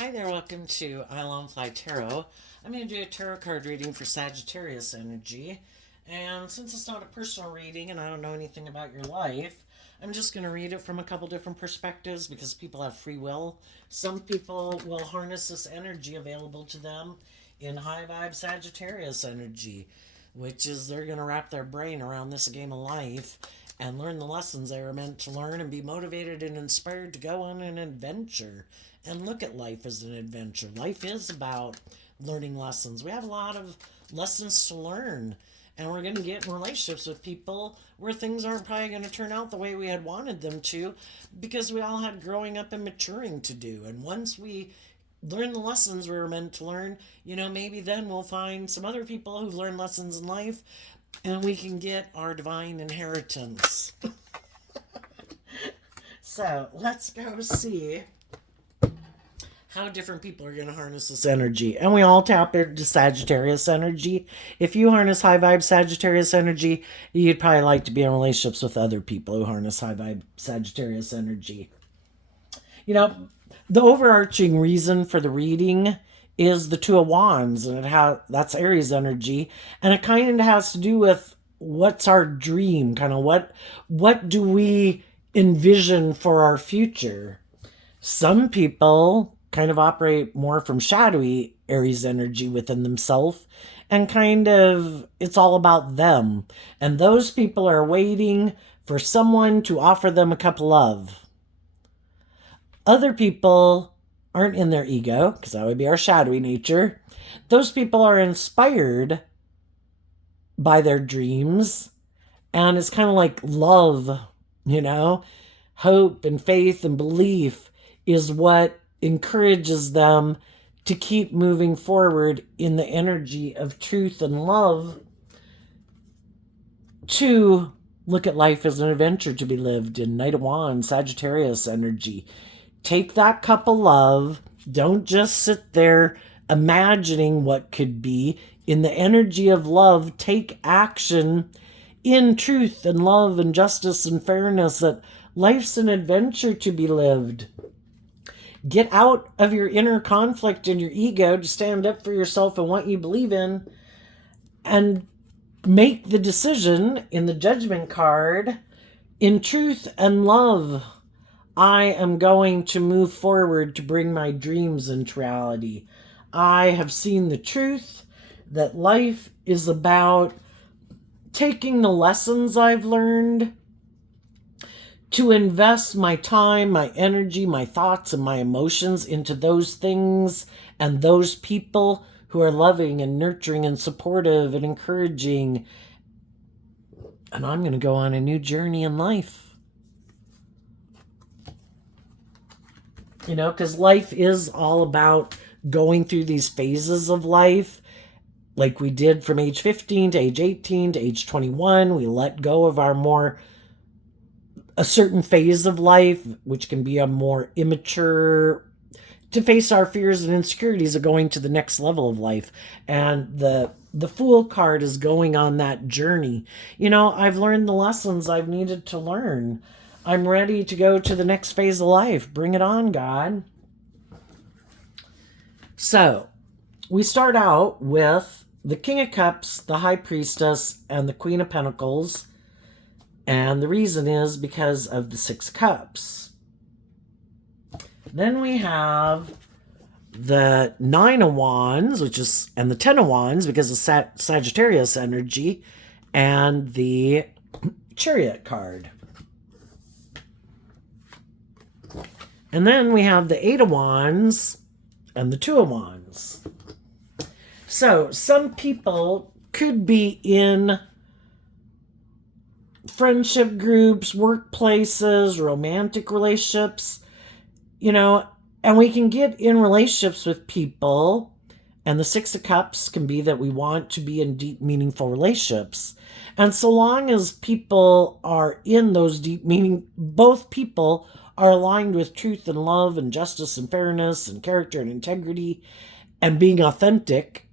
Hi there, welcome to Island Fly Tarot. I'm going to do a tarot card reading for Sagittarius energy. And since it's not a personal reading and I don't know anything about your life, I'm just going to read it from a couple different perspectives because people have free will. Some people will harness this energy available to them in high vibe Sagittarius energy, which is they're going to wrap their brain around this game of life and learn the lessons they were meant to learn and be motivated and inspired to go on an adventure and look at life as an adventure. Life is about learning lessons. We have a lot of lessons to learn, and we're going to get in relationships with people where things aren't probably going to turn out the way we had wanted them to because we all had growing up and maturing to do. And once we learn the lessons we were meant to learn, maybe then we'll find some other people who've learned lessons in life and we can get our divine inheritance. So let's go see how different people are going to harness this energy. And we all tap into Sagittarius energy. If you harness high vibe Sagittarius energy, you'd probably like to be in relationships with other people who harness high vibe Sagittarius energy. The overarching reason for the reading is the Two of Wands, and that's Aries energy, and it kind of has to do with what's our dream, kind of what do we envision for our future. Some people kind of operate more from shadowy Aries energy within themselves, and kind of it's all about them. And those people are waiting for someone to offer them a cup of love. Other people aren't in their ego, because that would be our shadowy nature. Those people are inspired by their dreams, and it's kind of like love, hope and faith and belief is what encourages them to keep moving forward in the energy of truth and love, to look at life as an adventure to be lived in. Knight of Wands, Sagittarius energy. Take that cup of love. Don't just sit there imagining what could be. In the energy of love, take action in truth and love and justice and fairness, that life's an adventure to be lived. Get out of your inner conflict and your ego to stand up for yourself and what you believe in, and make the decision in the Judgment card in truth and love. I am going to move forward to bring my dreams into reality. I have seen the truth that life is about taking the lessons I've learned to invest my time, my energy, my thoughts, and my emotions into those things and those people who are loving and nurturing and supportive and encouraging. And I'm going to go on a new journey in life. Because life is all about going through these phases of life, like we did from age 15 to age 18 to age 21. We let go of a certain phase of life, which can be a more immature, to face our fears and insecurities of going to the next level of life. And the Fool card is going on that journey. I've learned the lessons I've needed to learn. I'm ready to go to the next phase of life. Bring it on, God. So, we start out with the King of Cups, the High Priestess, and the Queen of Pentacles. And the reason is because of the Six of Cups. Then we have the Nine of Wands, and the Ten of Wands, because of Sagittarius energy, and the Chariot card. And then we have the Eight of Wands and the Two of Wands. So some people could be in friendship groups, workplaces, romantic relationships, and we can get in relationships with people. And the Six of Cups can be that we want to be in deep, meaningful relationships. And so long as people are in those deep meaning, both people are aligned with truth and love and justice and fairness and character and integrity and being authentic,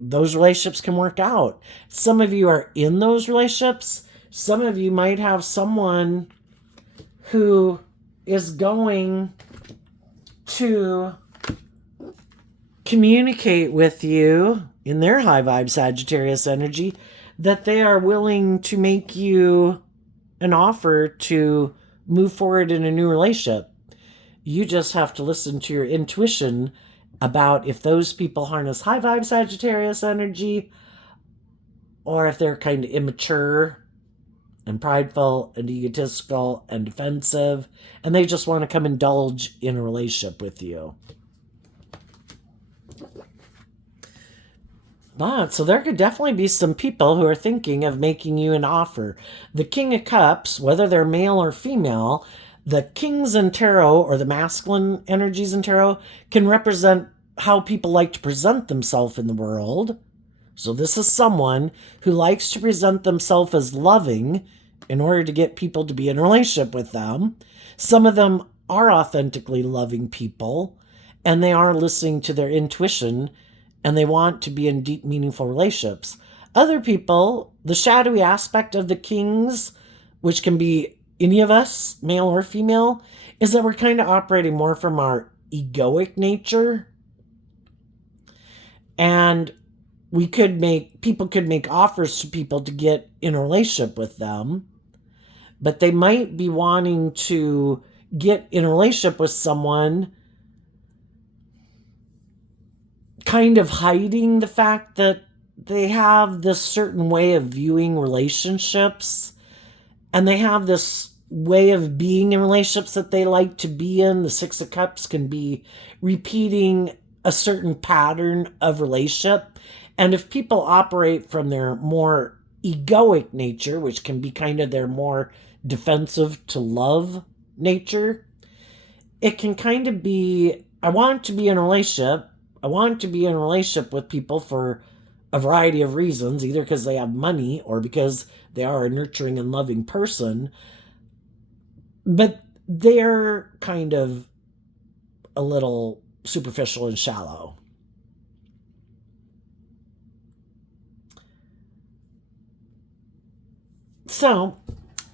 those relationships can work out. Some of you are in those relationships. Some of you might have someone who is going to communicate with you in their high vibe Sagittarius energy that they are willing to make you an offer to move forward in a new relationship. You just have to listen to your intuition about if those people harness high vibe Sagittarius energy or if they're kind of immature and prideful and egotistical and defensive and they just want to come indulge in a relationship with you. But so there could definitely be some people who are thinking of making you an offer. The King of Cups, whether they're male or female, the kings in tarot or the masculine energies in tarot can represent how people like to present themselves in the world. So this is someone who likes to present themselves as loving in order to get people to be in a relationship with them. Some of them are authentically loving people and they are listening to their intuition and they want to be in deep, meaningful relationships. Other people, the shadowy aspect of the kings, which can be any of us, male or female, is that we're kind of operating more from our egoic nature. And people could make offers to people to get in a relationship with them, but they might be wanting to get in a relationship with someone kind of hiding the fact that they have this certain way of viewing relationships and they have this way of being in relationships that they like to be in. The Six of Cups can be repeating a certain pattern of relationship. And if people operate from their more egoic nature, which can be kind of their more defensive to love nature, it can kind of be, I want to be in a relationship. I want to be in a relationship with people for a variety of reasons, either because they have money or because they are a nurturing and loving person. But they're kind of a little superficial and shallow. So,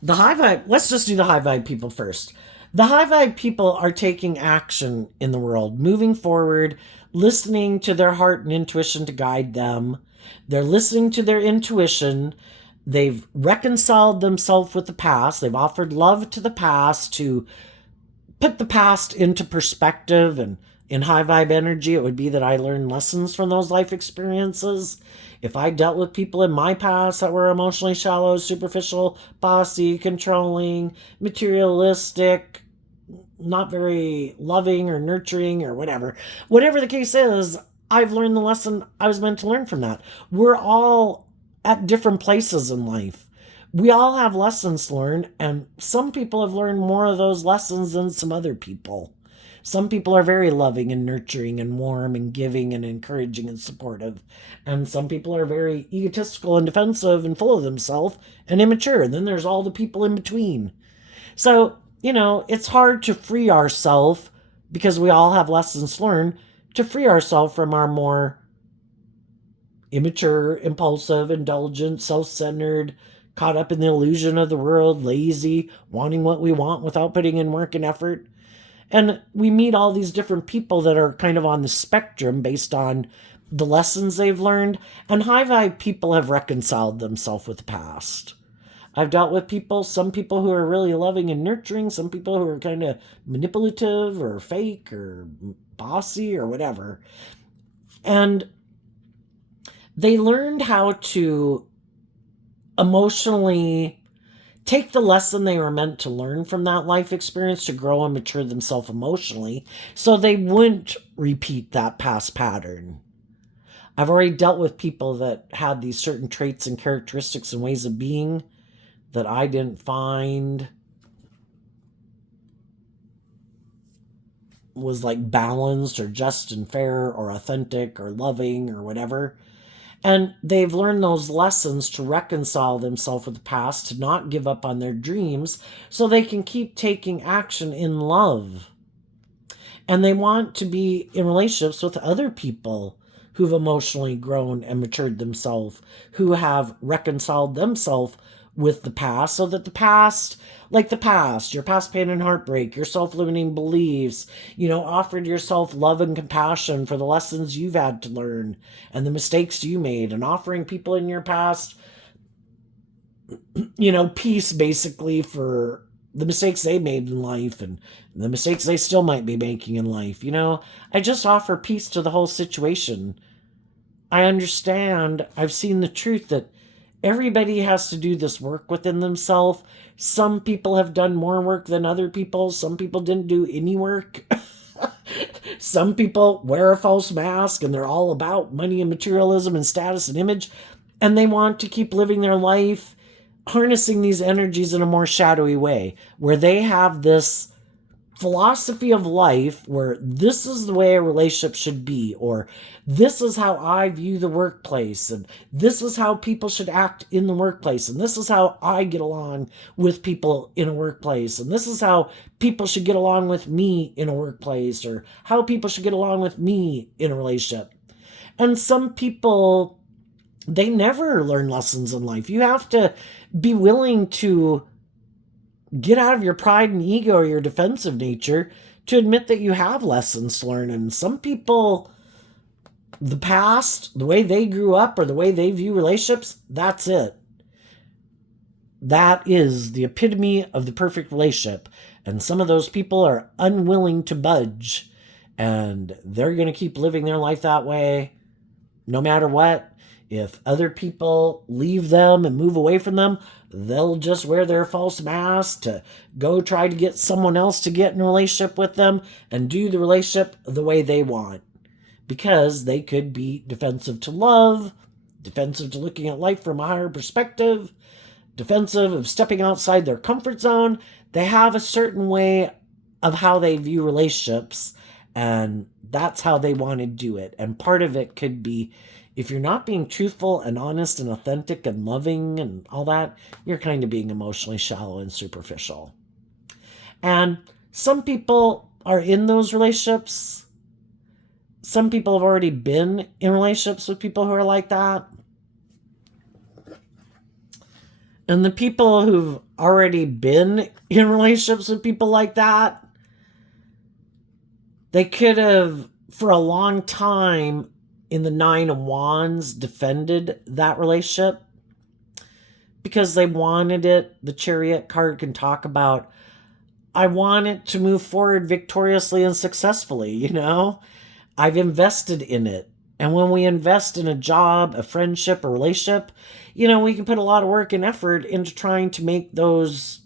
the high vibe, let's just do the high vibe people first. The high vibe people are taking action in the world, moving forward, listening to their heart and intuition to guide them. They're listening to their intuition. They've reconciled themselves with the past. They've offered love to the past to put the past into perspective. And in high vibe energy, it would be that I learned lessons from those life experiences. If I dealt with people in my past that were emotionally shallow, superficial, bossy, controlling, materialistic, not very loving or nurturing or whatever the case is, I've learned the lesson I was meant to learn from that. We're all at different places in life. We all have lessons to learn, and some people have learned more of those lessons than some other people. Some people are very loving and nurturing and warm and giving and encouraging and supportive. And some people are very egotistical and defensive and full of themselves and immature. And then there's all the people in between. So, it's hard to free ourselves, because we all have lessons to learn, to free ourselves from our more immature, impulsive, indulgent, self-centered, caught up in the illusion of the world, lazy, wanting what we want without putting in work and effort. And we meet all these different people that are kind of on the spectrum based on the lessons they've learned. And high vibe people have reconciled themselves with the past. I've dealt with some people who are really loving and nurturing, some people who are kind of manipulative or fake or bossy or whatever. And they learned how to emotionally take the lesson they were meant to learn from that life experience to grow and mature themselves emotionally so they wouldn't repeat that past pattern. I've already dealt with people that had these certain traits and characteristics and ways of being that I didn't find was like balanced or just and fair or authentic or loving or whatever. And they've learned those lessons to reconcile themselves with the past, to not give up on their dreams, so they can keep taking action in love. And they want to be in relationships with other people who've emotionally grown and matured themselves, who have reconciled themselves with the past, so that the past, like the past, your past pain and heartbreak, your self-limiting beliefs, offered yourself love and compassion for the lessons you've had to learn and the mistakes you made, and offering people in your past, peace basically for the mistakes they made in life and the mistakes they still might be making in life. I just offer peace to the whole situation. I understand. I've seen the truth that everybody has to do this work within themselves. Some people have done more work than other people. Some people didn't do any work. Some people wear a false mask and they're all about money and materialism and status and image. And they want to keep living their life harnessing these energies in a more shadowy way, where they have this philosophy of life where this is the way a relationship should be, or this is how I view the workplace, and this is how people should act in the workplace, and this is how I get along with people in a workplace, and this is how people should get along with me in a workplace, or how people should get along with me in a relationship. And some people, they never learn lessons in life. You have to be willing to get out of your pride and ego or your defensive nature to admit that you have lessons to learn. And some people, the past, the way they grew up or the way they view relationships, that's it. That is the epitome of the perfect relationship. And some of those people are unwilling to budge. And they're going to keep living their life that way no matter what. If other people leave them and move away from them, they'll just wear their false mask to go try to get someone else to get in a relationship with them and do the relationship the way they want. Because they could be defensive to love, defensive to looking at life from a higher perspective, defensive of stepping outside their comfort zone. They have a certain way of how they view relationships, and that's how they want to do it. And part of it could be, if you're not being truthful and honest and authentic and loving and all that, you're kind of being emotionally shallow and superficial. And some people are in those relationships. Some people have already been in relationships with people who are like that. And the people who've already been in relationships with people like that, they could have, for a long time, in the Nine of Wands, defended that relationship because they wanted it. The Chariot card can talk about, I want it to move forward victoriously and successfully, I've invested in it. And when we invest in a job, a friendship, a relationship, we can put a lot of work and effort into trying to make those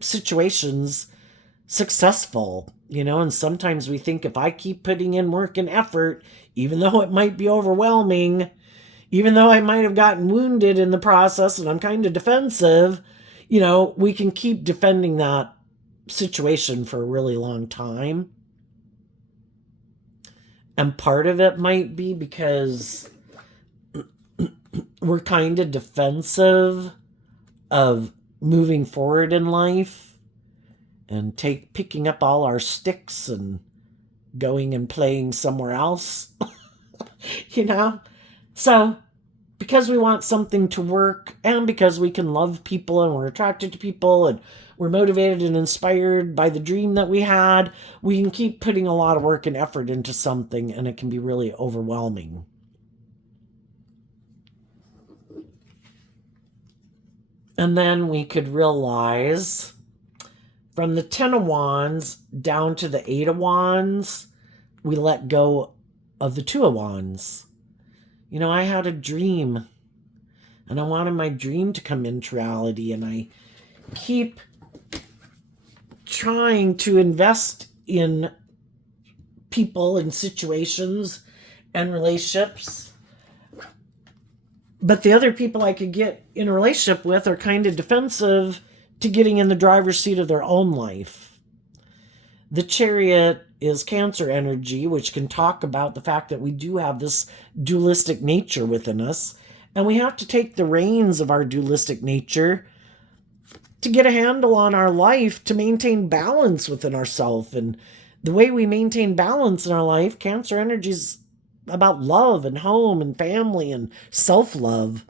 situations successful, and sometimes we think, if I keep putting in work and effort, even though it might be overwhelming, even though I might have gotten wounded in the process and I'm kind of defensive, we can keep defending that situation for a really long time. And part of it might be because we're kind of defensive of moving forward in life and picking up all our sticks and going and playing somewhere else. So because we want something to work, and because we can love people and we're attracted to people and we're motivated and inspired by the dream that we had, we can keep putting a lot of work and effort into something, and it can be really overwhelming. And then we could realize, from the Ten of Wands down to the Eight of Wands, we let go of the Two of Wands. I had a dream, and I wanted my dream to come into reality, and I keep trying to invest in people and situations and relationships. But the other people I could get in a relationship with are kind of defensive to getting in the driver's seat of their own life. The Chariot is Cancer energy, which can talk about the fact that we do have this dualistic nature within us, and we have to take the reins of our dualistic nature to get a handle on our life, to maintain balance within ourselves. And the way we maintain balance in our life, Cancer energy is about love and home and family and self-love.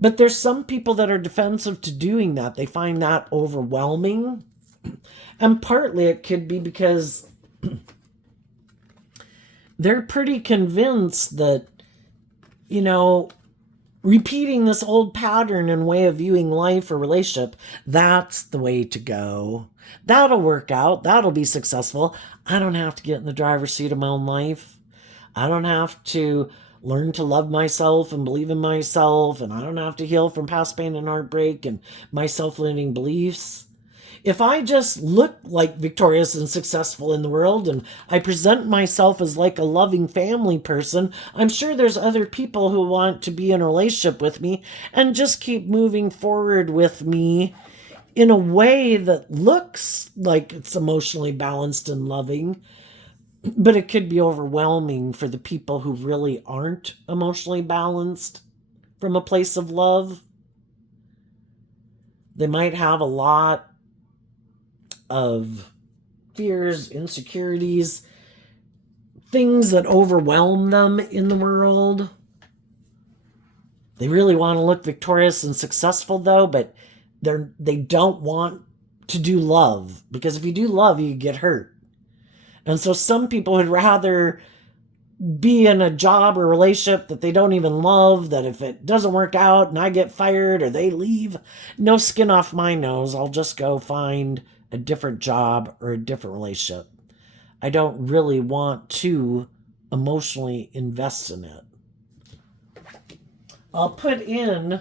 But there's some people that are defensive to doing that. They find that overwhelming. And partly it could be because they're pretty convinced that, you know, repeating this old pattern and way of viewing life or relationship, that's the way to go. That'll work out. That'll be successful. I don't have to get in the driver's seat of my own life. I don't have to learn to love myself and believe in myself. And I don't have to heal from past pain and heartbreak and my self-limiting beliefs. If I just look like victorious and successful in the world and I present myself as like a loving family person, I'm sure there's other people who want to be in a relationship with me and just keep moving forward with me in a way that looks like it's emotionally balanced and loving. But it could be overwhelming for the people who really aren't emotionally balanced from a place of love. They might have a lot of fears, insecurities, things that overwhelm them in the world. They really want to look victorious and successful though, but they don't want to do love, because if you do love, you get hurt. And so some people would rather be in a job or relationship that they don't even love, that if it doesn't work out and I get fired or they leave, no skin off my nose, I'll just go find a different job or a different relationship. I don't really want to emotionally invest in it. I'll put in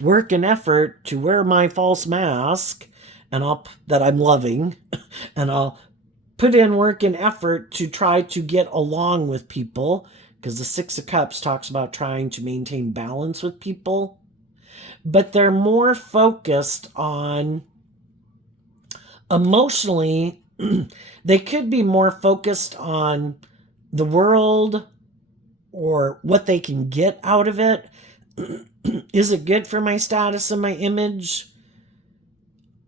work and effort to wear my false mask and that I'm loving, and I'll put in work and effort to try to get along with people, because the Six of Cups talks about trying to maintain balance with people. But they're more focused on emotionally, they could be more focused on the world or what they can get out of it. Is it good for my status and my image?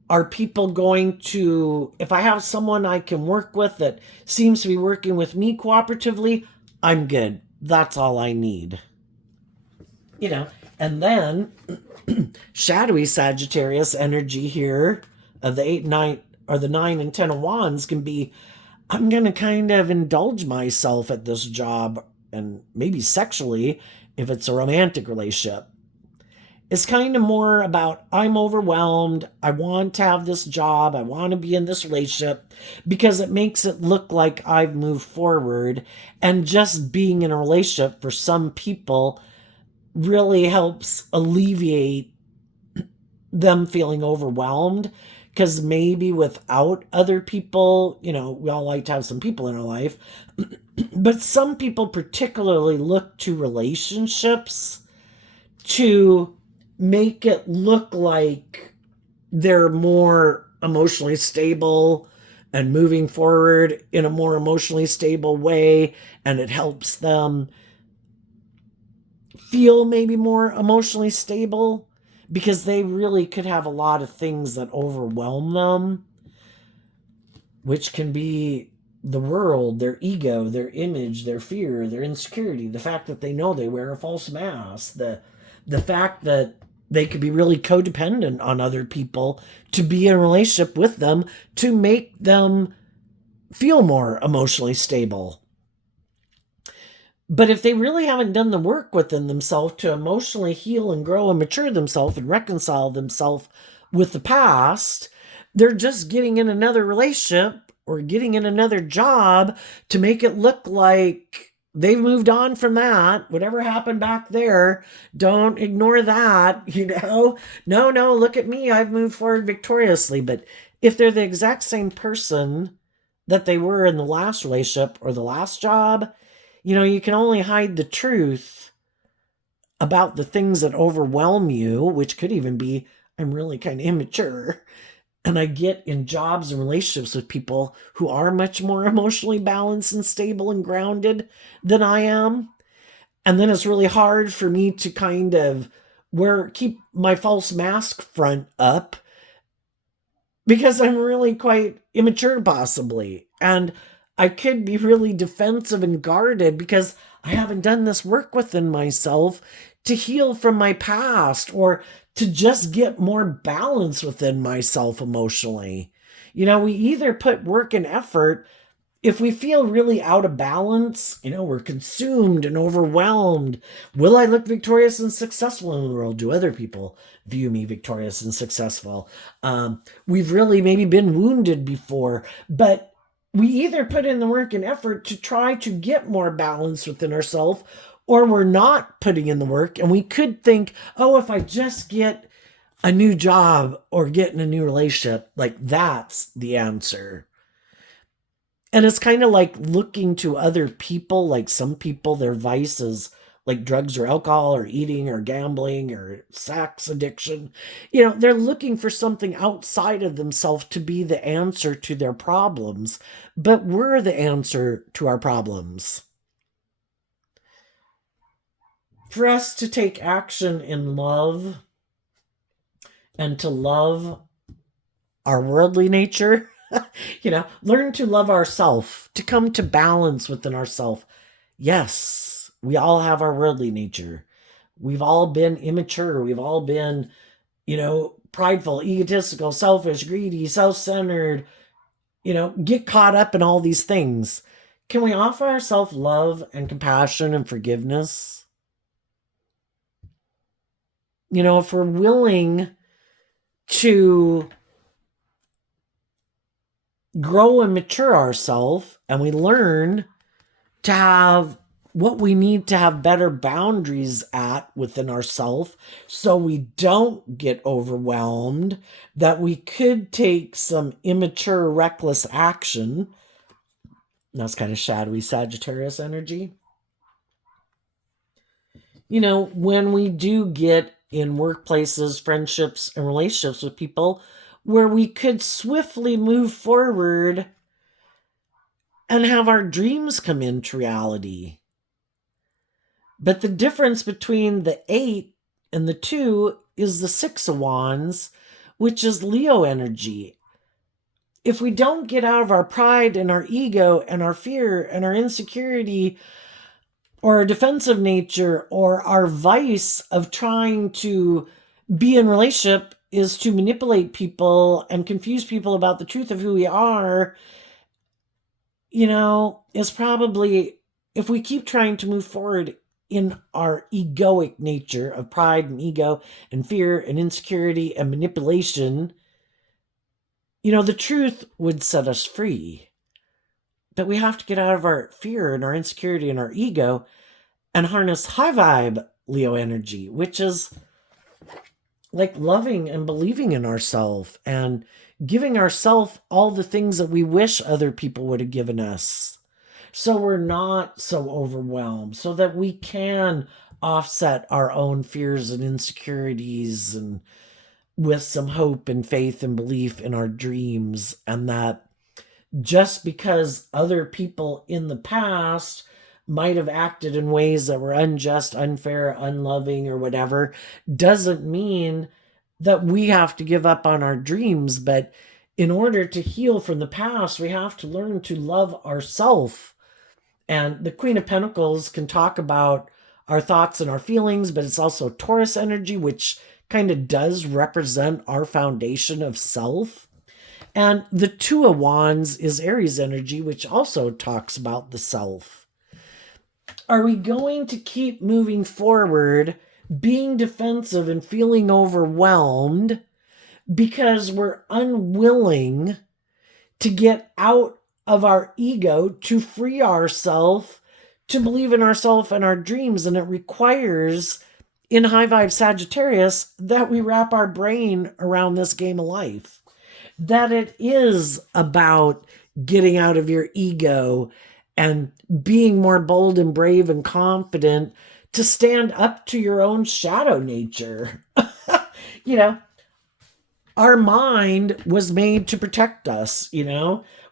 Are people going to, if I have someone I can work with that seems to be working with me cooperatively, I'm good. That's all I need. And then shadowy Sagittarius energy here of the 8, 9, or the 9 and 10 of Wands can be, I'm going to kind of indulge myself at this job, and maybe sexually if it's a romantic relationship. It's kind of more about, I'm overwhelmed, I want to have this job, I want to be in this relationship, because it makes it look like I've moved forward. And just being in a relationship for some people really helps alleviate them feeling overwhelmed, because maybe without other people, we all like to have some people in our life, but some people particularly look to relationships to make it look like they're more emotionally stable and moving forward in a more emotionally stable way, and it helps them feel maybe more emotionally stable, because they really could have a lot of things that overwhelm them, which can be the world, their ego, their image, their fear, their insecurity, the fact that they know they wear a false mask, the fact that they could be really codependent on other people to be in a relationship with them to make them feel more emotionally stable. But if they really haven't done the work within themselves to emotionally heal and grow and mature themselves and reconcile themselves with the past, they're just getting in another relationship or getting in another job to make it look like they've moved on from that. Whatever happened back there, don't ignore that, No, look at me. I've moved forward victoriously. But if they're the exact same person that they were in the last relationship or the last job, you can only hide the truth about the things that overwhelm you, which could even be, I'm really kind of immature, and I get in jobs and relationships with people who are much more emotionally balanced and stable and grounded than I am. And then it's really hard for me to kind of keep my false mask front up, because I'm really quite immature possibly. And I could be really defensive and guarded because I haven't done this work within myself to heal from my past or to just get more balance within myself emotionally. We either put work and effort if we feel really out of balance, we're consumed and overwhelmed. Will I look victorious and successful in the world? Do other people view me victorious and successful? We've really maybe been wounded before, but we either put in the work and effort to try to get more balance within ourselves, or we're not putting in the work. And we could think, oh, if I just get a new job or get in a new relationship, like that's the answer. And it's kind of like looking to other people, like some people, their vices, like drugs or alcohol or eating or gambling or sex addiction. They're looking for something outside of themselves to be the answer to their problems, but we're the answer to our problems. For us to take action in love and to love our worldly nature, learn to love ourself, to come to balance within ourself. Yes, we all have our worldly nature. We've all been immature. We've all been, prideful, egotistical, selfish, greedy, self-centered, get caught up in all these things. Can we offer ourselves love and compassion and forgiveness? If we're willing to grow and mature ourselves and we learn to have what we need to have better boundaries at within ourselves so we don't get overwhelmed, that we could take some immature, reckless action. That's kind of shadowy Sagittarius energy. When we do get in workplaces, friendships, and relationships with people where we could swiftly move forward and have our dreams come into reality. But the difference between the 8 and the 2 is the 6 of Wands, which is Leo energy. If we don't get out of our pride and our ego and our fear and our insecurity or our defensive nature or our vice of trying to be in relationship is to manipulate people and confuse people about the truth of who we are, is probably, if we keep trying to move forward in our egoic nature of pride and ego and fear and insecurity and manipulation, the truth would set us free. But we have to get out of our fear and our insecurity and our ego and harness high vibe Leo energy, which is like loving and believing in ourselves and giving ourselves all the things that we wish other people would have given us. So we're not so overwhelmed, so that we can offset our own fears and insecurities and with some hope and faith and belief in our dreams. And that just because other people in the past might have acted in ways that were unjust, unfair, unloving, or whatever, doesn't mean that we have to give up on our dreams. But in order to heal from the past, we have to learn to love ourselves. And the Queen of Pentacles can talk about our thoughts and our feelings, but it's also Taurus energy, which kind of does represent our foundation of self. And the Two of Wands is Aries energy, which also talks about the self. Are we going to keep moving forward, being defensive and feeling overwhelmed because we're unwilling to get out of our ego to free ourselves, to believe in ourselves and our dreams? And it requires, in high vibe Sagittarius, that we wrap our brain around this game of life. That it is about getting out of your ego and being more bold and brave and confident to stand up to your own shadow nature. Our mind was made to protect us,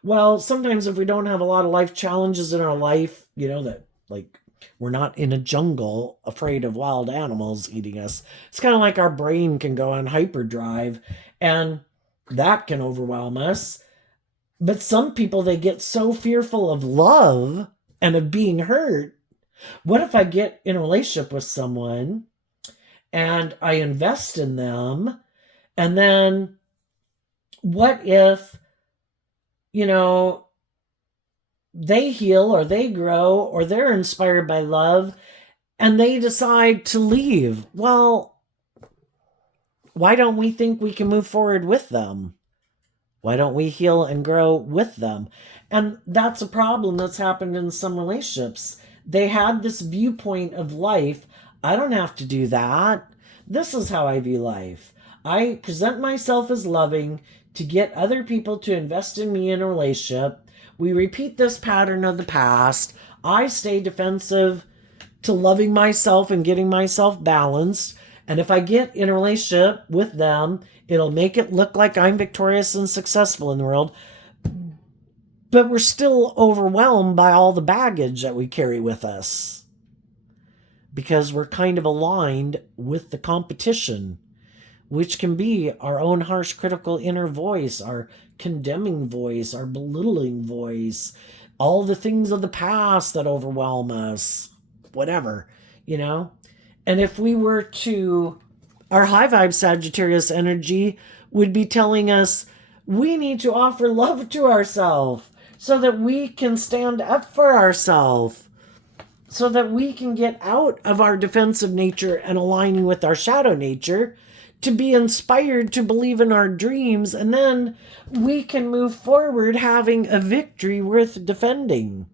Well, sometimes if we don't have a lot of life challenges in our life, that like we're not in a jungle afraid of wild animals eating us. It's kind of like our brain can go on hyperdrive and that can overwhelm us. But some people, they get so fearful of love and of being hurt What if I get in a relationship with someone and I invest in them, and then what if, you know, they heal or they grow or they're inspired by love and they decide to leave? Well, why don't we think we can move forward with them? Why don't we heal and grow with them? And that's a problem that's happened in some relationships. They had this viewpoint of life. I don't have to do that. This is how I view life. I present myself as loving to get other people to invest in me in a relationship. We repeat this pattern of the past. I stay defensive to loving myself and getting myself balanced. And if I get in a relationship with them, it'll make it look like I'm victorious and successful in the world. But we're still overwhelmed by all the baggage that we carry with us because we're kind of aligned with the competition, which can be our own harsh, critical inner voice, our condemning voice, our belittling voice, all the things of the past that overwhelm us, whatever, you know? And if we were to, our high vibe Sagittarius energy would be telling us we need to offer love to ourselves so that we can stand up for ourselves, so that we can get out of our defensive nature and aligning with our shadow nature to be inspired to believe in our dreams. And then we can move forward having a victory worth defending.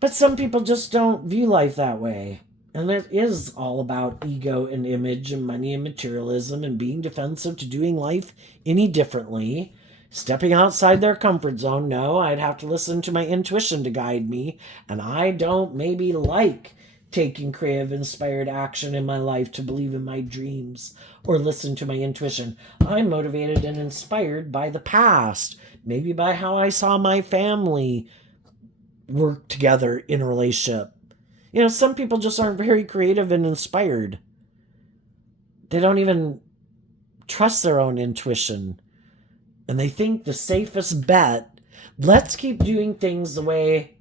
But some people just don't view life that way. And it is all about ego and image and money and materialism and being defensive to doing life any differently, stepping outside their comfort zone. No, I'd have to listen to my intuition to guide me. And I don't maybe like taking creative, inspired action in my life to believe in my dreams or listen to my intuition. I'm motivated and inspired by the past, maybe by how I saw my family work together in a relationship. You know, some people just aren't very creative and inspired. They don't even trust their own intuition. And they think the safest bet, let's keep doing things the way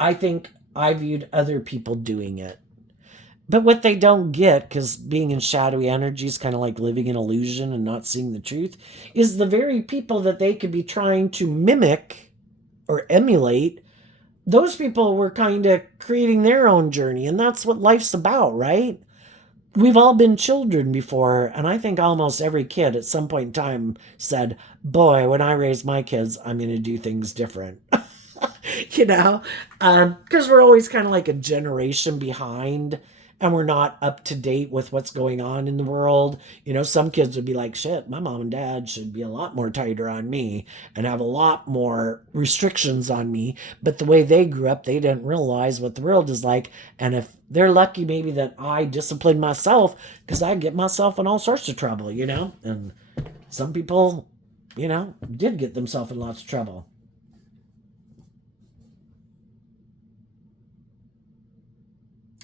I think I viewed other people doing it. But what they don't get, because being in shadowy energy is kind of like living in illusion and not seeing the truth, is the very people that they could be trying to mimic or emulate, those people were kind of creating their own journey. And that's what life's about, right? We've all been children before, and I think almost every kid at some point in time said, boy, when I raise my kids, I'm going to do things different. You know, because we're always kind of like a generation behind and we're not up to date with what's going on in the world. You know, some kids would be like, shit, my mom and dad should be a lot more tighter on me and have a lot more restrictions on me. But the way they grew up, they didn't realize what the world is like. And if they're lucky, maybe that I discipline myself because I get myself in all sorts of trouble, you know, and some people, you know, did get themselves in lots of trouble.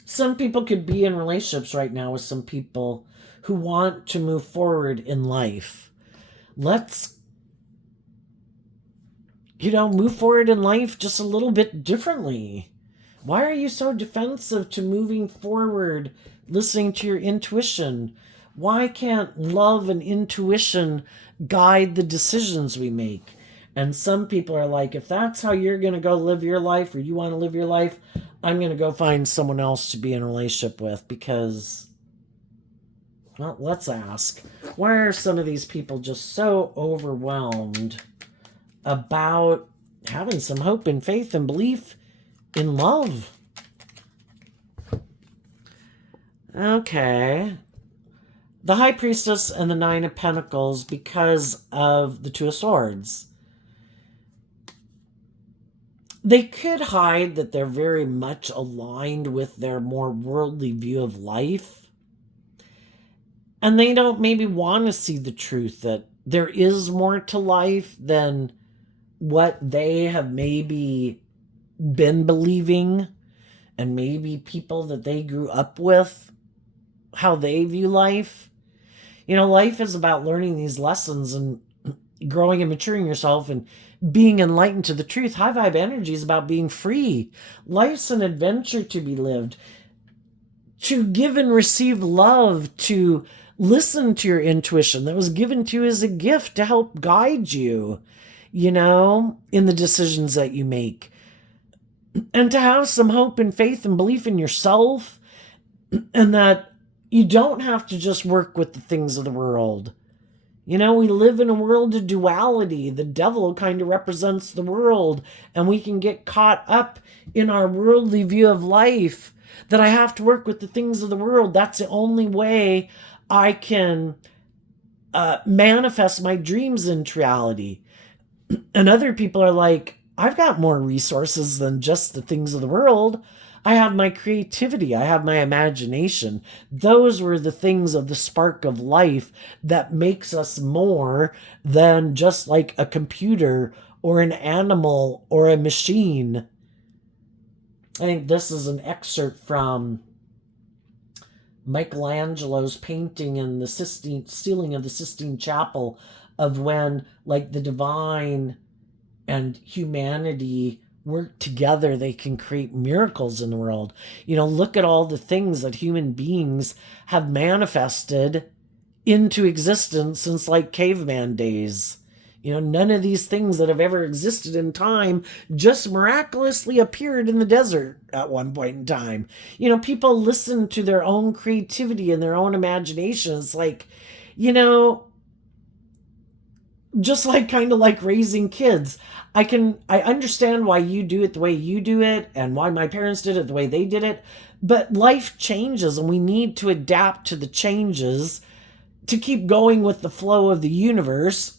Some people could be in relationships right now with some people who want to move forward in life. Let's, you know, move forward in life just a little bit differently. Why are you so defensive to moving forward, listening to your intuition? Why can't love and intuition guide the decisions we make? And some people are like, if that's how you're going to go live your life or you want to live your life, I'm going to go find someone else to be in a relationship with because, well, let's ask. Why are some of these people just so overwhelmed about having some hope and faith and belief in love? Okay. The High Priestess and the Nine of Pentacles because of the Two of Swords. They could hide that they're very much aligned with their more worldly view of life. And they don't maybe want to see the truth that there is more to life than what they have maybe been believing, and maybe people that they grew up with, how they view life. You know, life is about learning these lessons, and growing and maturing yourself and being enlightened to the truth. High vibe energy is about being free. Life's an adventure to be lived. To give and receive love, to listen to your intuition that was given to you as a gift to help guide you, in the decisions that you make. And to have some hope and faith and belief in yourself, and that you don't have to just work with the things of the world. We live in a world of duality. The devil kind of represents the world, and we can get caught up in our worldly view of life, that I have to work with the things of the world. That's the only way I can manifest my dreams into reality. And other people are like, I've got more resources than just the things of the world. I have my creativity. I have my imagination. Those were the things of the spark of life that makes us more than just like a computer or an animal or a machine. I think this is an excerpt from Michelangelo's painting in the Sistine ceiling of the Sistine Chapel, of when like the divine and humanity work together, they can create miracles in the world. Look at all the things that human beings have manifested into existence since like caveman days. None of these things that have ever existed in time just miraculously appeared in the desert at one point in time. People listen to their own creativity and their own imagination. It's like, just like kind of like raising kids. I understand why you do it the way you do it and why my parents did it the way they did it. But life changes, and we need to adapt to the changes to keep going with the flow of the universe.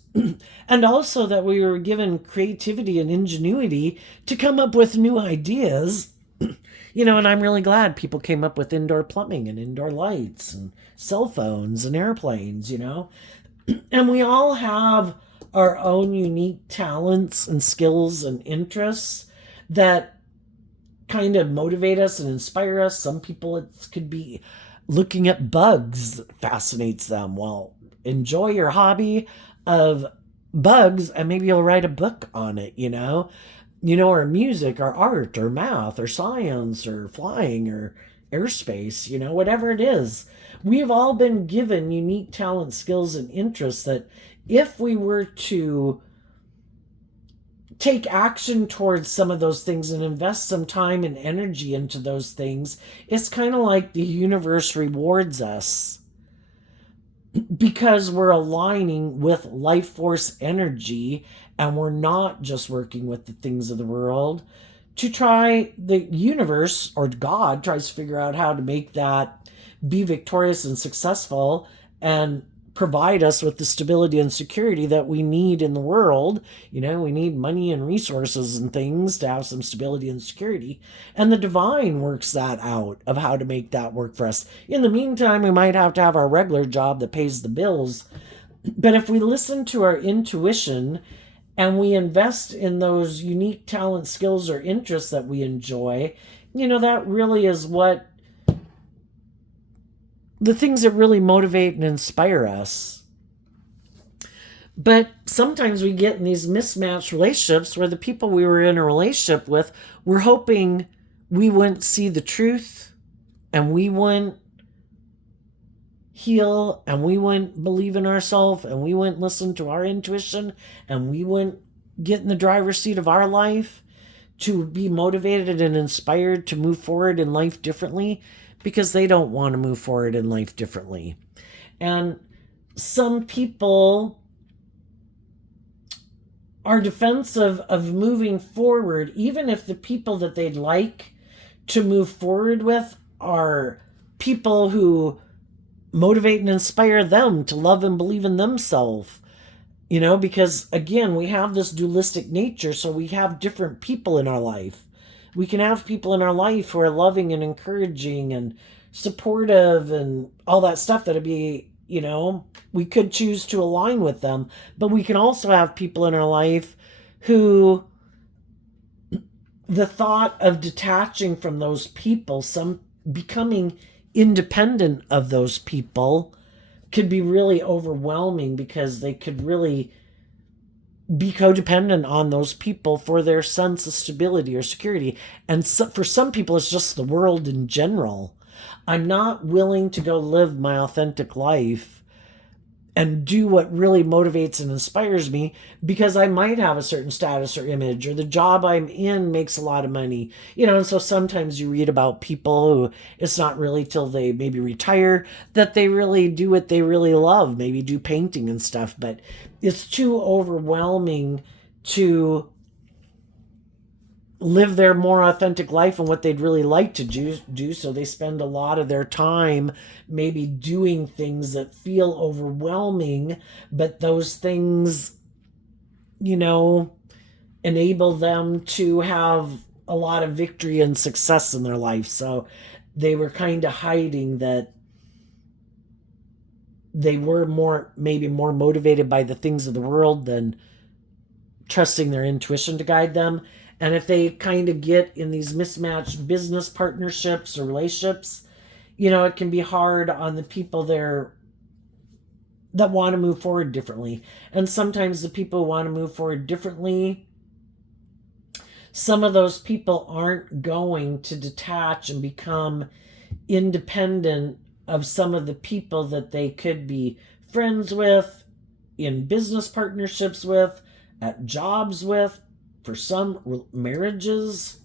And also that we were given creativity and ingenuity to come up with new ideas. And I'm really glad people came up with indoor plumbing and indoor lights and cell phones and airplanes, And we all have our own unique talents and skills and interests that kind of motivate us and inspire us. Some people, it could be looking at bugs that fascinates them. Well, enjoy your hobby of bugs, and maybe you'll write a book on it, or music or art or math or science or flying or airspace, whatever it is. We have all been given unique talent, skills, and interests that if we were to take action towards some of those things and invest some time and energy into those things, it's kind of like the universe rewards us, because we're aligning with life force energy, and we're not just working with the things of the world. To try, the universe or God tries to figure out how to make that be victorious and successful and provide us with the stability and security that we need in the world. We need money and resources and things to have some stability and security. And the divine works that out of how to make that work for us. In the meantime, we might have to have our regular job that pays the bills. But if we listen to our intuition and we invest in those unique talent, skills, or interests that we enjoy, that really is what the things that really motivate and inspire us. But sometimes we get in these mismatched relationships where the people we were in a relationship with, we're hoping we wouldn't see the truth, and we wouldn't heal, and we wouldn't believe in ourselves, and we wouldn't listen to our intuition, and we wouldn't get in the driver's seat of our life to be motivated and inspired to move forward in life differently, because they don't want to move forward in life differently. And some people are defensive of moving forward, even if the people that they'd like to move forward with are people who motivate and inspire them to love and believe in themselves. Because again, we have this dualistic nature, so we have different people in our life. We can have people in our life who are loving and encouraging and supportive and all that stuff that'd be, we could choose to align with them. But we can also have people in our life who the thought of detaching from those people, some becoming independent of those people, could be really overwhelming, because they could really be codependent on those people for their sense of stability or security. And so, for some people, it's just the world in general. I'm not willing to go live my authentic life and do what really motivates and inspires me because I might have a certain status or image, or the job I'm in makes a lot of money. And so sometimes you read about people who it's not really till they maybe retire that they really do what they really love, maybe do painting and stuff, but it's too overwhelming to live their more authentic life and what they'd really like to do. So they spend a lot of their time maybe doing things that feel overwhelming, but those things, enable them to have a lot of victory and success in their life. So they were kind of hiding that they were maybe more motivated by the things of the world than trusting their intuition to guide them. And if they kind of get in these mismatched business partnerships or relationships, it can be hard on the people there that want to move forward differently. And sometimes the people who want to move forward differently, some of those people aren't going to detach and become independent of some of the people that they could be friends with, in business partnerships with, at jobs with, for some marriages,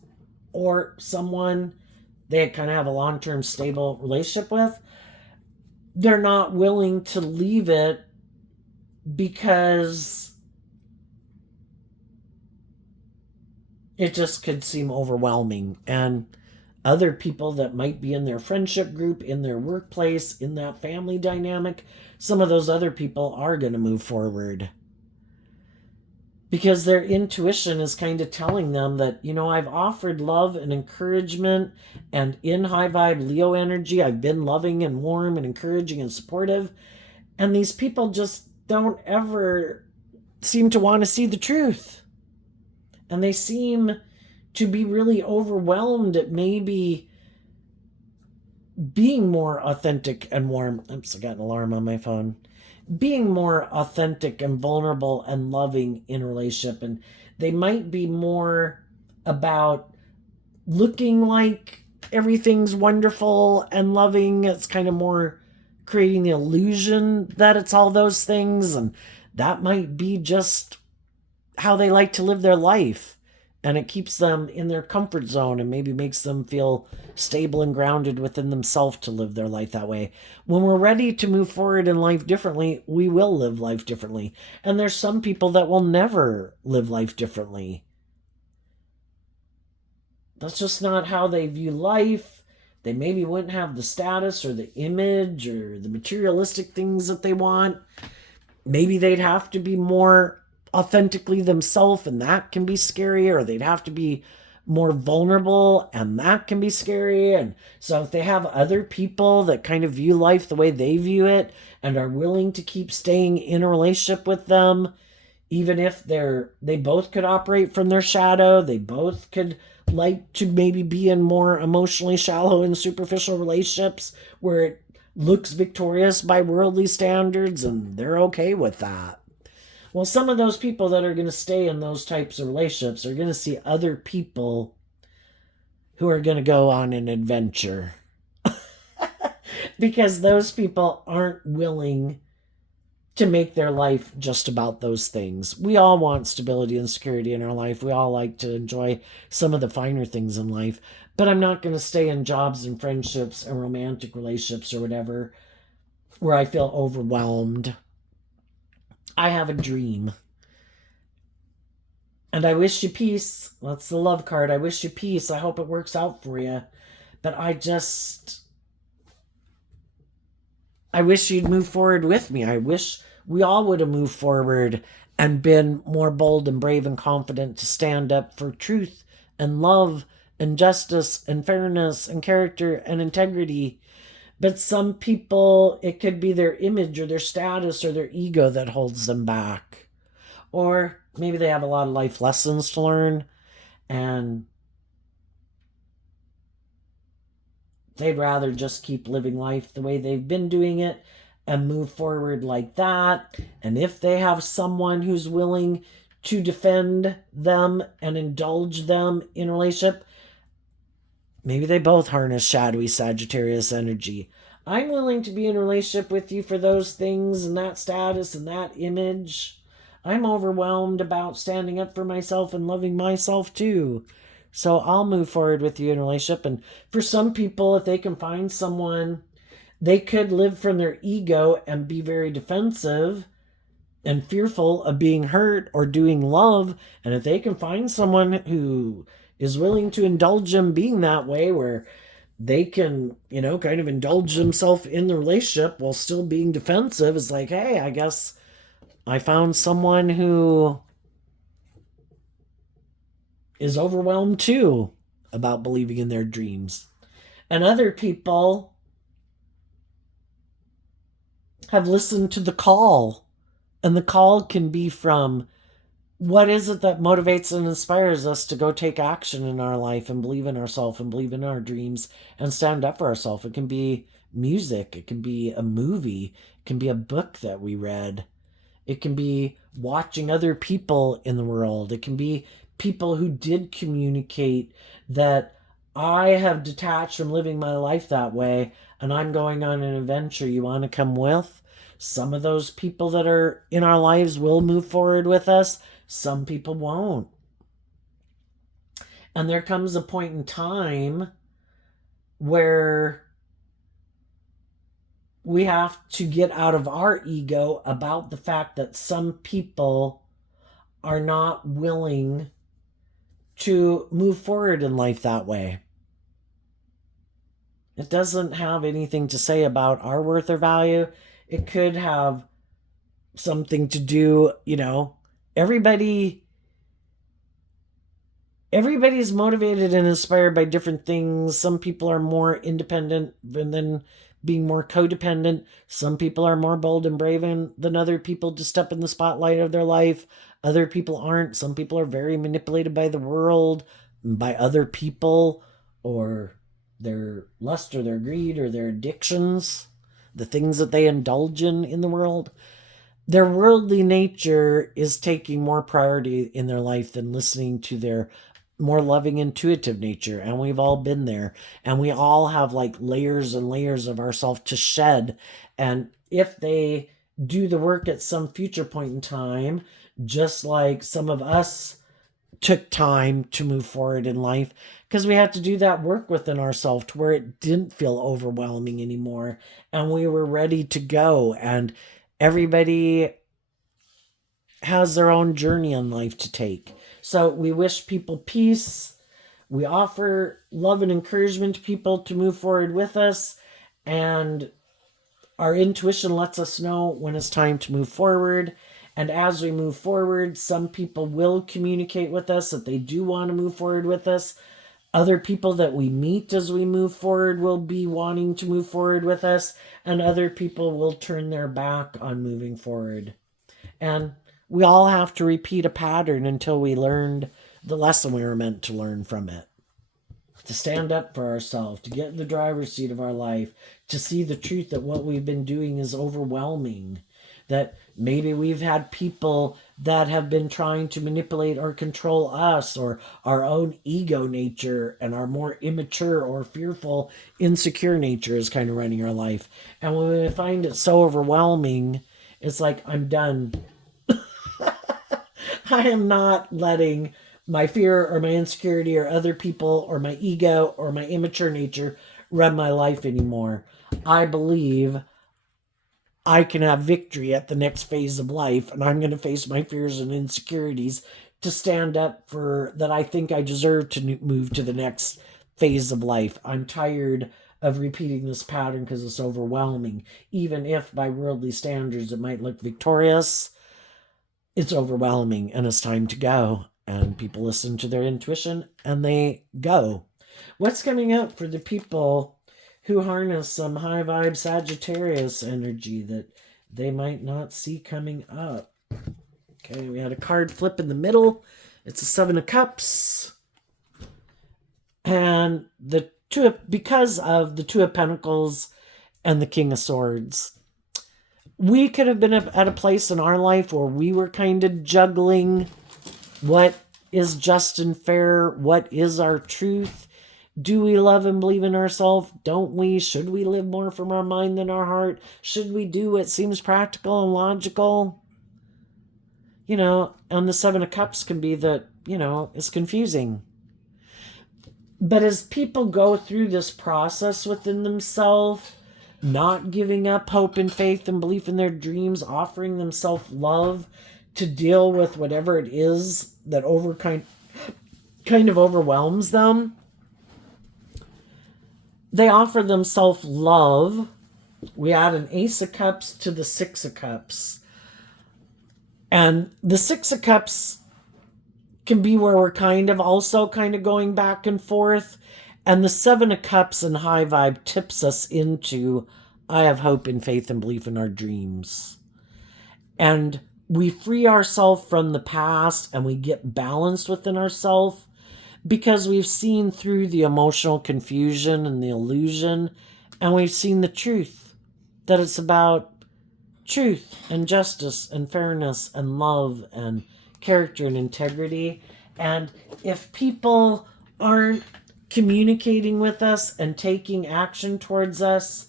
or someone they kind of have a long-term stable relationship with. They're not willing to leave it because it just could seem overwhelming. And other people that might be in their friendship group, in their workplace, in that family dynamic, some of those other people are going to move forward because their intuition is kind of telling them that, I've offered love and encouragement, and in high vibe Leo energy, I've been loving and warm and encouraging and supportive. And these people just don't ever seem to want to see the truth. And they seem to be really overwhelmed at maybe being more authentic and warm. Oops, I got an alarm on my phone. Being more authentic and vulnerable and loving in a relationship. And they might be more about looking like everything's wonderful and loving. It's kind of more creating the illusion that it's all those things. And that might be just how they like to live their life. And it keeps them in their comfort zone and maybe makes them feel stable and grounded within themselves to live their life that way. When we're ready to move forward in life differently, we will live life differently. And there's some people that will never live life differently. That's just not how they view life. They maybe wouldn't have the status or the image or the materialistic things that they want. Maybe they'd have to be more authentically themselves, and that can be scary, or they'd have to be more vulnerable, and that can be scary. And so if they have other people that kind of view life the way they view it and are willing to keep staying in a relationship with them, even if they both could operate from their shadow, they both could like to maybe be in more emotionally shallow and superficial relationships where it looks victorious by worldly standards, and they're okay with that. Well, some of those people that are going to stay in those types of relationships are going to see other people who are going to go on an adventure because those people aren't willing to make their life just about those things. We all want stability and security in our life. We all like to enjoy some of the finer things in life, but I'm not going to stay in jobs and friendships and romantic relationships or whatever where I feel overwhelmed. I have a dream. And I wish you peace. That's the love card. I wish you peace. I hope it works out for you. But I wish you'd move forward with me. I wish we all would have moved forward and been more bold and brave and confident to stand up for truth and love and justice and fairness and character and integrity. But some people, it could be their image or their status or their ego that holds them back. Or maybe they have a lot of life lessons to learn and they'd rather just keep living life the way they've been doing it and move forward like that. And if they have someone who's willing to defend them and indulge them in a relationship, maybe they both harness shadowy Sagittarius energy. I'm willing to be in a relationship with you for those things and that status and that image. I'm overwhelmed about standing up for myself and loving myself too. So I'll move forward with you in a relationship. And for some people, if they can find someone, they could live from their ego and be very defensive and fearful of being hurt or doing love. And if they can find someone who is willing to indulge them being that way, where they can, kind of indulge themselves in the relationship while still being defensive, it's like, hey, I guess I found someone who is overwhelmed too about believing in their dreams. And other people have listened to the call. And the call can be from, what is it that motivates and inspires us to go take action in our life and believe in ourselves and believe in our dreams and stand up for ourselves? It can be music. It can be a movie. It can be a book that we read. It can be watching other people in the world. It can be people who did communicate that I have detached from living my life that way and I'm going on an adventure. You want to come with? Some of those people that are in our lives will move forward with us. Some people won't. And there comes a point in time where we have to get out of our ego about the fact that some people are not willing to move forward in life that way. It doesn't have anything to say about our worth or value. It could have something to do, everybody's motivated and inspired by different things. Some people are more independent than being more codependent. Some people are more bold and brave than other people to step in the spotlight of their life. Other people aren't. Some people are very manipulated by the world, by other people, or their lust or their greed or their addictions, the things that they indulge in the world. Their worldly nature is taking more priority in their life than listening to their more loving, intuitive nature. And we've all been there. And we all have like layers and layers of ourselves to shed. And if they do the work at some future point in time, just like some of us took time to move forward in life, because we had to do that work within ourselves to where it didn't feel overwhelming anymore. And we were ready to go. And everybody has their own journey in life to take. So we wish people peace. We offer love and encouragement to people to move forward with us. And our intuition lets us know when it's time to move forward. And as we move forward, some people will communicate with us that they do want to move forward with us. Other people that we meet as we move forward will be wanting to move forward with us. And other people will turn their back on moving forward. And we all have to repeat a pattern until we learned the lesson we were meant to learn from it. To stand up for ourselves, to get in the driver's seat of our life, to see the truth that what we've been doing is overwhelming. That maybe we've had people that have been trying to manipulate or control us, or our own ego nature and our more immature or fearful, insecure nature is kind of running our life. And when we find it so overwhelming, it's like, I'm done. I am not letting my fear or my insecurity or other people or my ego or my immature nature run my life anymore. I believe I can have victory at the next phase of life, and I'm going to face my fears and insecurities to stand up for that. I think I deserve to move to the next phase of life. I'm tired of repeating this pattern because it's overwhelming. Even if by worldly standards it might look victorious, it's overwhelming and it's time to go. And people listen to their intuition and they go. What's coming up for the people who harness some high vibe Sagittarius energy that they might not see coming up? Okay, we had a card flip in the middle. It's a 7 of Cups. And because of the 2 of Pentacles and the King of Swords, we could have been at a place in our life where we were kind of juggling What is just and fair? What is our truth? Do we love and believe in ourselves? Don't we? Should we live more from our mind than our heart? Should we do what seems practical and logical? And the Seven of Cups can be that, it's confusing. But as people go through this process within themselves, not giving up hope and faith and belief in their dreams, offering themselves love to deal with whatever it is that kind of overwhelms them, they offer themselves love. We add an Ace of Cups to the Six of Cups. And the Six of Cups can be where we're kind of going back and forth. And the Seven of Cups and high vibe tips us into, I have hope and faith and belief in our dreams. And we free ourselves from the past and we get balanced within ourselves because we've seen through the emotional confusion and the illusion, and we've seen the truth, that it's about truth and justice and fairness and love and character and integrity. And if people aren't communicating with us and taking action towards us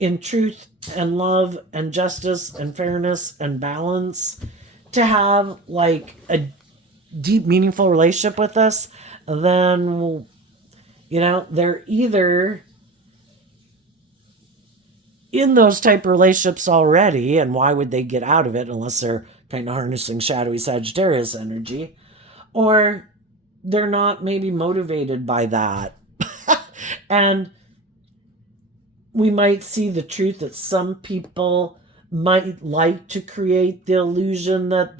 in truth and love and justice and fairness and balance, to have like a deep, meaningful relationship with us, then, they're either in those type of relationships already, and why would they get out of it unless they're kind of harnessing shadowy Sagittarius energy, or they're not maybe motivated by that. And we might see the truth that some people might like to create the illusion that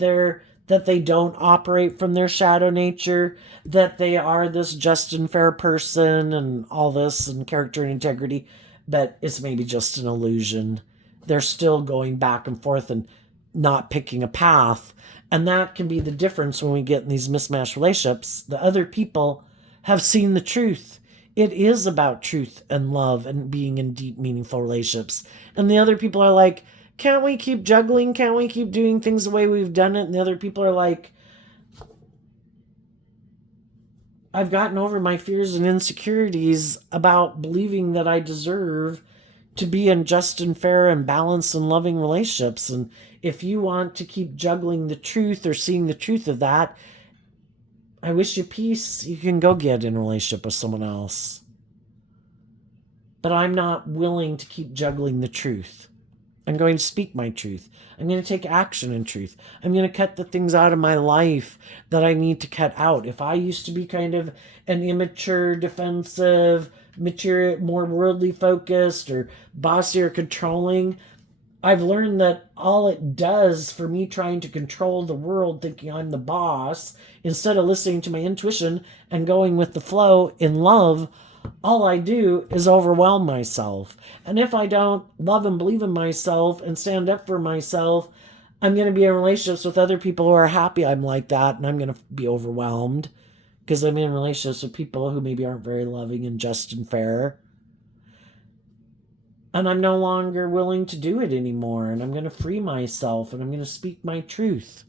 they don't operate from their shadow nature, that they are this just and fair person and all this and character and integrity, but it's maybe just an illusion. They're still going back and forth and not picking a path. And that can be the difference when we get in these mismatched relationships. The other people have seen the truth. It is about truth and love and being in deep, meaningful relationships. And the other people are like, can't we keep juggling? Can't we keep doing things the way we've done it? And the other people are like, I've gotten over my fears and insecurities about believing that I deserve to be in just and fair and balanced and loving relationships. And if you want to keep juggling the truth or seeing the truth of that, I wish you peace. You can go get in a relationship with someone else. But I'm not willing to keep juggling the truth. I'm going to speak my truth. I'm going to take action in truth. I'm going to cut the things out of my life that I need to cut out. If I used to be kind of an immature, defensive, mature, more worldly focused or bossy or controlling, I've learned that all it does for me trying to control the world, thinking I'm the boss, instead of listening to my intuition and going with the flow in love, all I do is overwhelm myself. And if I don't love and believe in myself and stand up for myself, I'm going to be in relationships with other people who are happy I'm like that, and I'm going to be overwhelmed because I'm in relationships with people who maybe aren't very loving and just and fair. And I'm no longer willing to do it anymore, and I'm going to free myself, and I'm going to speak my truth.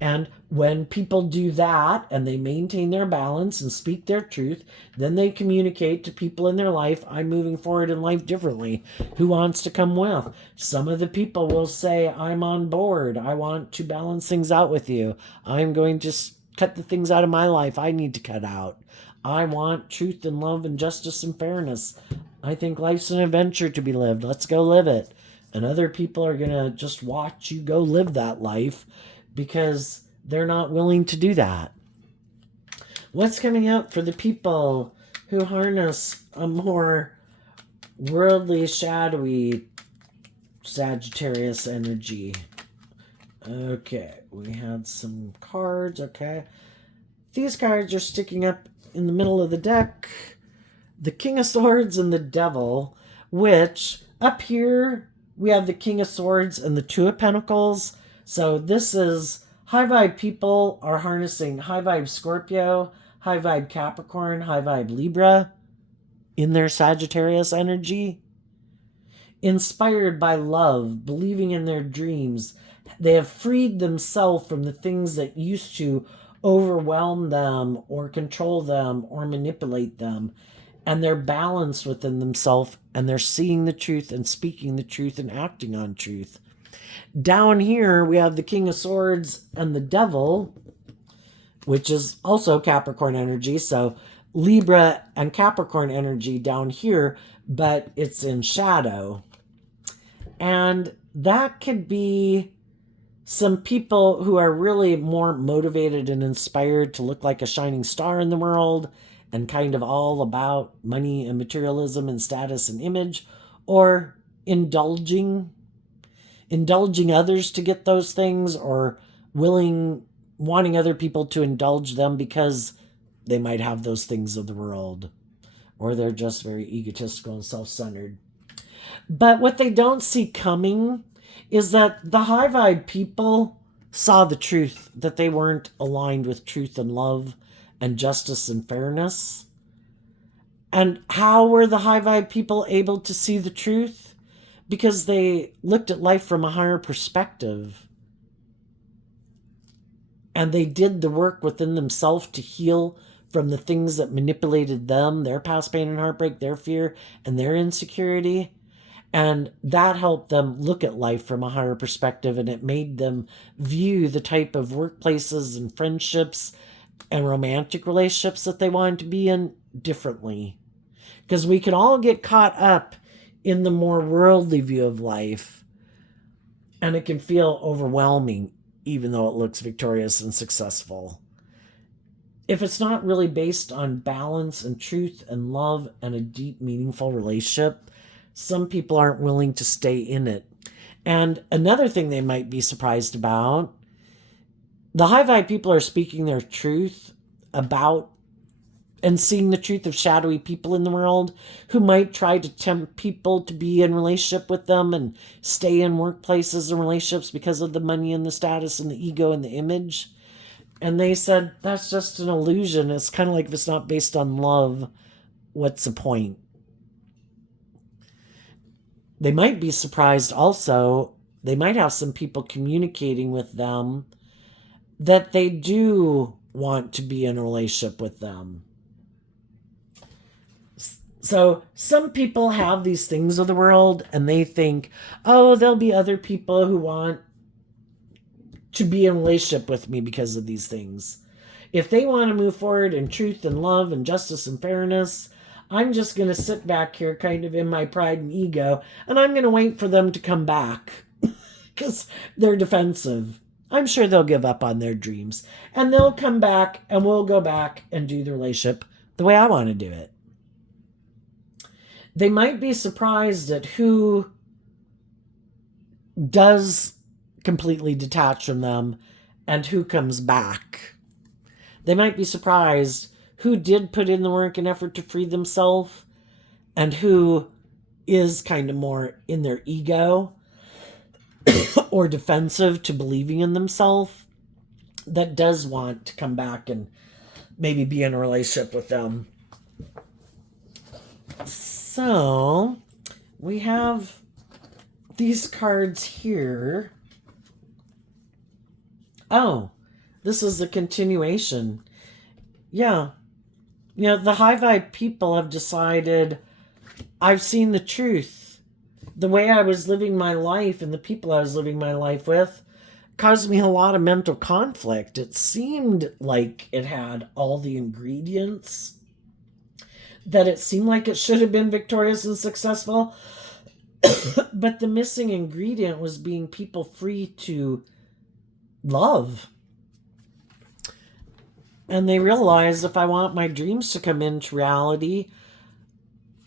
And when people do that and they maintain their balance and speak their truth, then they communicate to people in their life, I'm moving forward in life differently. Who wants to come with? Some of the people will say, I'm on board. I want to balance things out with you. I'm going to cut the things out of my life I need to cut out. I want truth and love and justice and fairness. I think life's an adventure to be lived. Let's go live it. And other people are going to just watch you go live that life because they're not willing to do that. What's coming up for the people who harness a more worldly, shadowy Sagittarius energy? Okay, we had some cards. Okay. These cards are sticking up in the middle of the deck. The King of Swords and the Devil, which up here we have the King of Swords and the Two of Pentacles. So this is high vibe people are harnessing high vibe Scorpio, high vibe Capricorn, high vibe Libra in their Sagittarius energy. Inspired by love, believing in their dreams, they have freed themselves from the things that used to overwhelm them or control them or manipulate them. And they're balanced within themselves, and they're seeing the truth and speaking the truth and acting on truth. Down here, we have the King of Swords and the Devil, which is also Capricorn energy. So Libra and Capricorn energy down here, but it's in shadow. And that could be some people who are really more motivated and inspired to look like a shining star in the world and kind of all about money and materialism and status and image, or indulging others to get those things, or wanting other people to indulge them because they might have those things of the world, or they're just very egotistical and self-centered. But what they don't see coming is that the high vibe people saw the truth, that they weren't aligned with truth and love and justice and fairness. And how were the high vibe people able to see the truth? Because they looked at life from a higher perspective. And they did the work within themselves to heal from the things that manipulated them, their past pain and heartbreak, their fear, and their insecurity. And that helped them look at life from a higher perspective, and it made them view the type of workplaces and friendships and romantic relationships that they wanted to be in differently. Because we can all get caught up in the more worldly view of life, and it can feel overwhelming, even though it looks victorious and successful. If it's not really based on balance and truth and love and a deep, meaningful relationship, some people aren't willing to stay in it. And another thing they might be surprised about, the high vibe people are speaking their truth about and seeing the truth of shadowy people in the world who might try to tempt people to be in relationship with them and stay in workplaces and relationships because of the money and the status and the ego and the image. And they said, that's just an illusion. It's kind of like, if it's not based on love, what's the point? They might be surprised also, they might have some people communicating with them that they do want to be in a relationship with them. So some people have these things of the world and they think, oh, there'll be other people who want to be in a relationship with me because of these things. If they want to move forward in truth and love and justice and fairness, I'm just going to sit back here kind of in my pride and ego, and I'm going to wait for them to come back because they're defensive. I'm sure they'll give up on their dreams, and they'll come back, and we'll go back and do the relationship the way I want to do it. They might be surprised at who does completely detach from them and who comes back. They might be surprised who did put in the work and effort to free themselves and who is kind of more in their ego or defensive to believing in themselves, that does want to come back and maybe be in a relationship with them. So we have these cards here. Oh, this is a continuation. Yeah. You know, the high vibe people have decided, I've seen the truth. The way I was living my life and the people I was living my life with caused me a lot of mental conflict. It seemed like it had all the ingredients, that it seemed like it should have been victorious and successful. But the missing ingredient was being people free to love. And they realized, if I want my dreams to come into reality,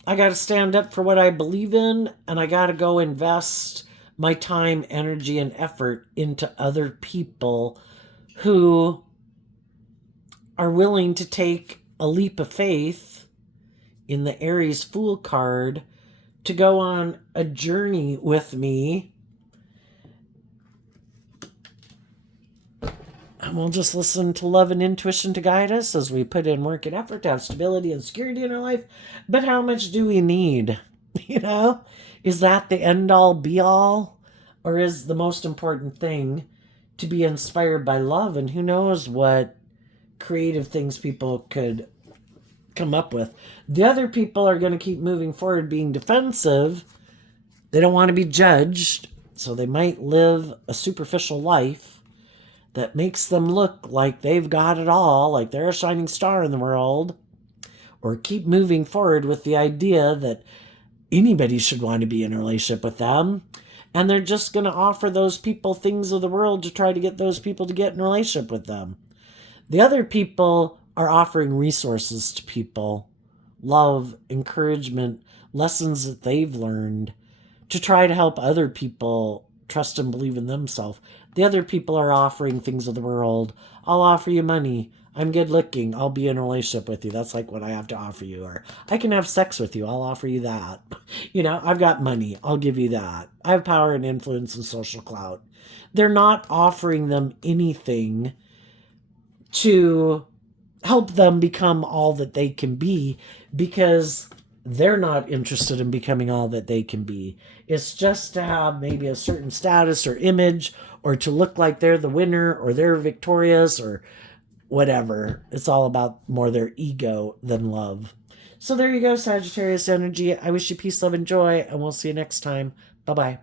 I got to stand up for what I believe in, and I got to go invest my time, energy, and effort into other people who are willing to take a leap of faith in the Aries Fool card to go on a journey with me. And we'll just listen to love and intuition to guide us as we put in work and effort to have stability and security in our life. But how much do we need? You know, is that the end all be all? Or is the most important thing to be inspired by love? And who knows what creative things people could come up with. The other people are going to keep moving forward being defensive. They don't want to be judged, so they might live a superficial life that makes them look like they've got it all, like they're a shining star in the world, or keep moving forward with the idea that anybody should want to be in a relationship with them. And they're just going to offer those people things of the world to try to get those people to get in a relationship with them. The other people are offering resources to people, love, encouragement, lessons that they've learned to try to help other people trust and believe in themselves. The other people are offering things of the world. I'll offer you money. I'm good looking. I'll be in a relationship with you. That's like what I have to offer you. Or I can have sex with you. I'll offer you that. I've got money. I'll give you that. I have power and influence and social clout. They're not offering them anything to help them become all that they can be, because they're not interested in becoming all that they can be. It's just to have maybe a certain status or image, or to look like they're the winner or they're victorious or whatever. It's all about more their ego than love. So there you go, Sagittarius energy. I wish you peace, love, and joy, and we'll see you next time. Bye-bye.